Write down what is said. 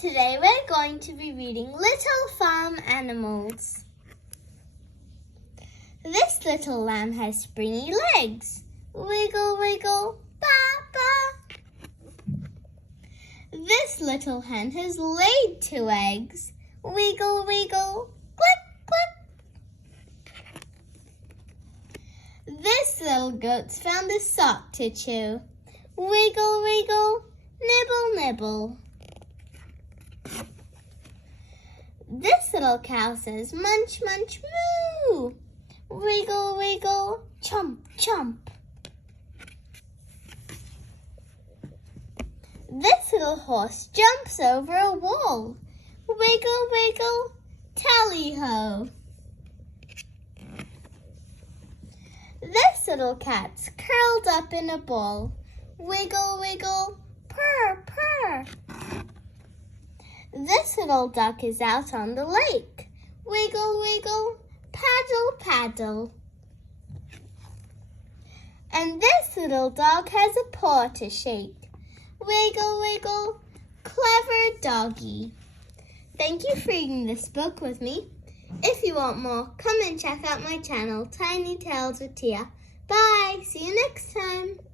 Today we're going to be reading Little Farm Animals. This little lamb has springy legs. Wiggle, wiggle, ba, ba. This little hen has laid 2 eggs. Wiggle, wiggle, quack, quack. This little goat's found a sock to chew. Wiggle, wiggle, nibble, nibble. This little cow says, munch, munch, moo. Wiggle, wiggle, chomp, chomp. This little horse jumps over a wall. Wiggle, wiggle, tally-ho. This little cat's curled up in a ball. Wiggle, wiggle, purr, purr. This little duck is out on the lake. Wiggle, wiggle, paddle, paddle. And this little dog has a paw to shake. Wiggle, wiggle, clever doggy. Thank you for reading this book with me. If you want more, come and check out my channel, Tiny Tales with Tia. Bye! See you next time!